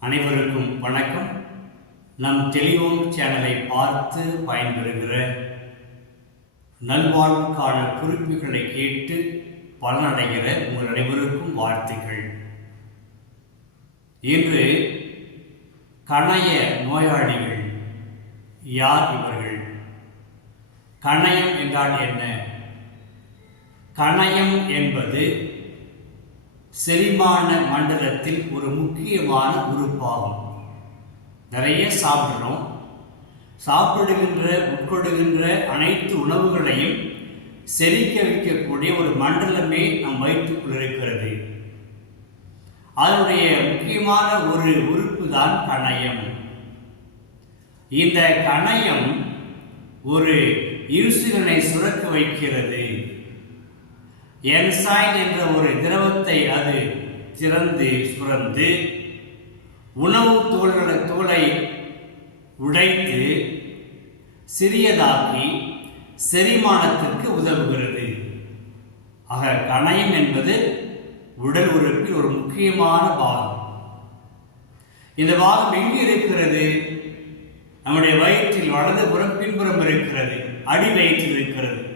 அனைவருக்கும் வணக்கம். நம் டெலிவோம் சேனலை பார்த்து பயன்பெறுகிற நல்வாழ்வுக்கான குறிப்புகளை கேட்டு பலனடைகிற உங்கள் அனைவருக்கும் வாழ்த்துக்கள். இன்று கணைய நோயாளிகள் யார் இவர்கள்? கணையம் என்றால் என்ன? கணையம் என்பது செரிமான மண்டலத்தில் ஒரு முக்கியமான உறுப்பாகும். நிறைய சாப்பிடுறோம். சாப்பிடுகின்ற உட்கொடுகின்ற அனைத்து உணவுகளையும் செரிக்க வைக்கக்கூடிய ஒரு மண்டலமே நம் வயிற்றுக்குள் இருக்கிறது. அதனுடைய முக்கியமான ஒரு உறுப்பு தான் கணையம். இந்த கணையம் ஒரு இருசுகளை சுரக்க வைக்கிறது. என்சைன் என்ற ஒரு திரவத்தை அது திறந்து சுரந்து உணவு தோள்களை தோலை உடைத்து சிறியதாக்கி செரிமானத்திற்கு உதவுகிறது. ஆக கணையம் என்பது உடல் உறுப்பில் ஒரு முக்கியமான பாகம். இந்த பாகம் எங்கு இருக்கிறது? நம்முடைய வயிற்றில் வலதுபுறம் பின்புறம் இருக்கிறது. அடி வயிற்றில் இருக்கிறது.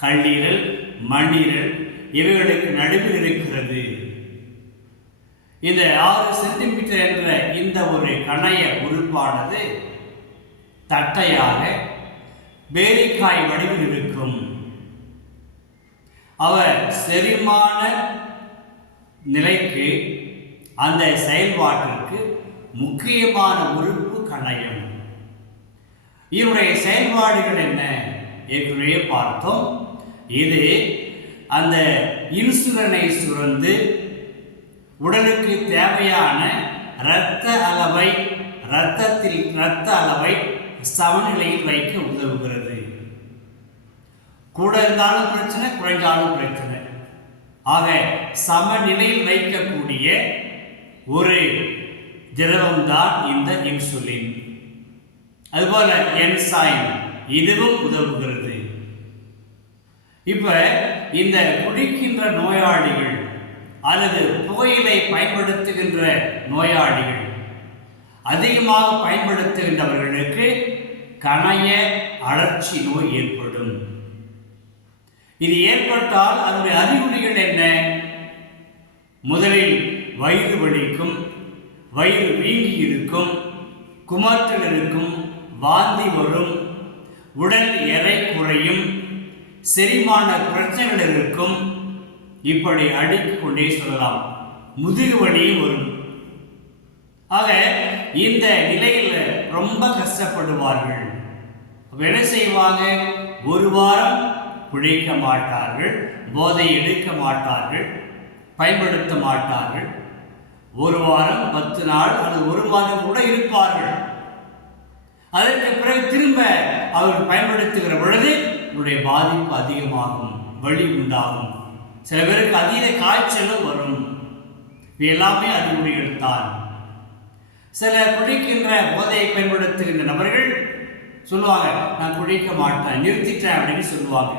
கல்லீரல் மண்ணீரல் இவைகளுக்கு நடுவில் இருக்கிறது. இந்த ஆறு சென்டிமீட்டர் என்ற இந்த ஒரு கணைய உறுப்பானது தட்டையாக பேரிக்காய் வடிவில் இருக்கும். அவர் செரிமான நிலைக்கு அந்த செயல்பாட்டிற்கு முக்கியமான உறுப்பு கணையம். இதனுடைய செயல்பாடுகள் என்ன? ஏற்கனவே பார்த்தோம். இது அந்த இன்சுலனை சுரந்து உடலுக்கு தேவையான இரத்த அளவை இரத்தத்தில் இரத்த அளவை சமநிலையில் வைக்க உதவுகிறது. கூட இருந்தாலும் பிரச்சனை குறைஞ்சாலும் பிரச்சனை. ஆக சமநிலையில் வைக்கக்கூடிய ஒரு திரவம்தான் இந்த இன்சுலின். அதுபோல என்சைம் இதுவும் உதவுகிறது. இப்போ இந்த குடிக்கின்ற நோயாளிகள் அல்லது புகையிலை பயன்படுத்துகின்ற நோயாளிகள் அதிகமாக பயன்படுத்துகின்றவர்களுக்கு கணைய அழற்சி நோய் ஏற்படும். இது ஏற்பட்டால் அதனுடைய அறிகுறிகள் என்ன? முதலில் வயிறு வலிக்கும் வயிறு வீங்கி இருக்கும் குமற்றல் இருக்கும் வாந்தி வரும் உடல் எரை குறையும் செரிமான பிரச்சனைகள் இருக்கும் இப்படி அடுக்கிக் கொண்டே சொல்லலாம். முதுகு வலியும் வரும். ஆக இந்த நிலையில் ரொம்ப கஷ்டப்படுவார்கள். என்ன செய்வாங்க? ஒரு வாரம் குடிக்க மாட்டார்கள் போதை எடுக்க மாட்டார்கள் பயன்படுத்த மாட்டார்கள். ஒரு வாரம் பத்து நாள் அல்லது ஒரு மாதம் கூட இருப்பார்கள். அதற்கு பிறகு திரும்ப அவர்கள் பயன்படுத்துகிற பொழுது உன்னுடைய பாதிப்பு அதிகமாகும் வலி உண்டாகும். சில பேருக்கு அதீத காய்ச்சலும் வரும். இது எல்லாமே அறிகுறிகள் தான் சில குடிக்கின்ற போதையை பயன்படுத்துகின்ற நபர்கள் சொல்லுவாங்க நான் குடிக்க மாட்டேன் நிறுத்திட்டேன் அப்படின்னு சொல்லுவாங்க.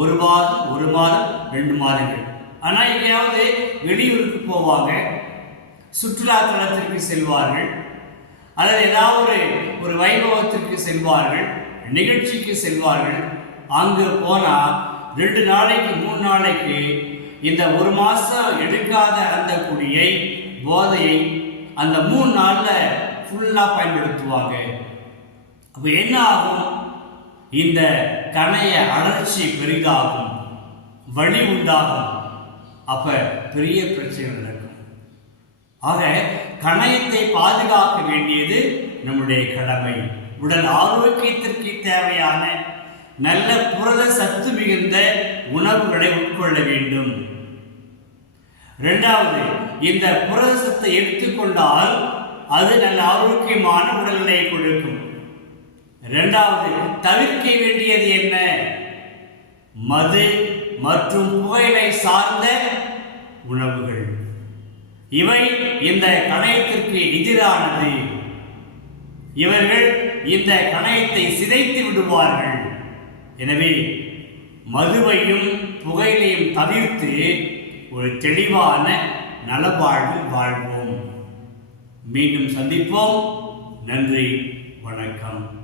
ஒரு மாதம் ஒரு மாதம் ரெண்டு மாதங்கள். ஆனால் எங்கேயாவது வெளியூருக்கு போவாங்க சுற்றுலா தலத்திற்கு செல்வார்கள் அல்லது ஏதாவது ஒரு ஒரு வைபவத்திற்கு செல்வார்கள். நிகழ்ச்சிக்கு செல்வார்கள். அங்கு போனால் ரெண்டு நாளைக்கு மூணு நாளைக்கு இந்த ஒரு மாதம் எடுக்காத அந்த குடியை போதையை அந்த மூணு நாளில் ஃபுல்லாக பயன்படுத்துவாங்க. அப்போ என்ன ஆகும்? இந்த கணைய அழற்சி பெரிதாகும். வழி உண்டாகும். அப்ப பெரிய பிரச்சனை நடக்கும். ஆக கணையத்தை பாதுகாக்க வேண்டியது நம்முடைய கடமை. உடல் ஆரோக்கியத்திற்கு தேவையான நல்ல புரத சத்து மிகுந்த உணவுகளை உட்கொள்ள வேண்டும். இரண்டாவது இந்த புரத சத்தை எடுத்துக்கொண்டால் அது நல்ல ஆரோக்கியமான உடல்நிலையை கொடுக்கும். இரண்டாவது தவிர்க்க வேண்டியது என்ன? மது மற்றும் புகையிலை சார்ந்த உணவுகள். இவை இந்த கணையத்திற்கு எதிரானது. இவர்கள் இந்த கணையத்தை சிதைத்து விடுவார்கள். எனவே மதுவையும் புகையிலையும் தவிர்த்து ஒரு தெளிவான நலவாழ்வு வாழ்வோம். மீண்டும் சந்திப்போம். நன்றி. வணக்கம்.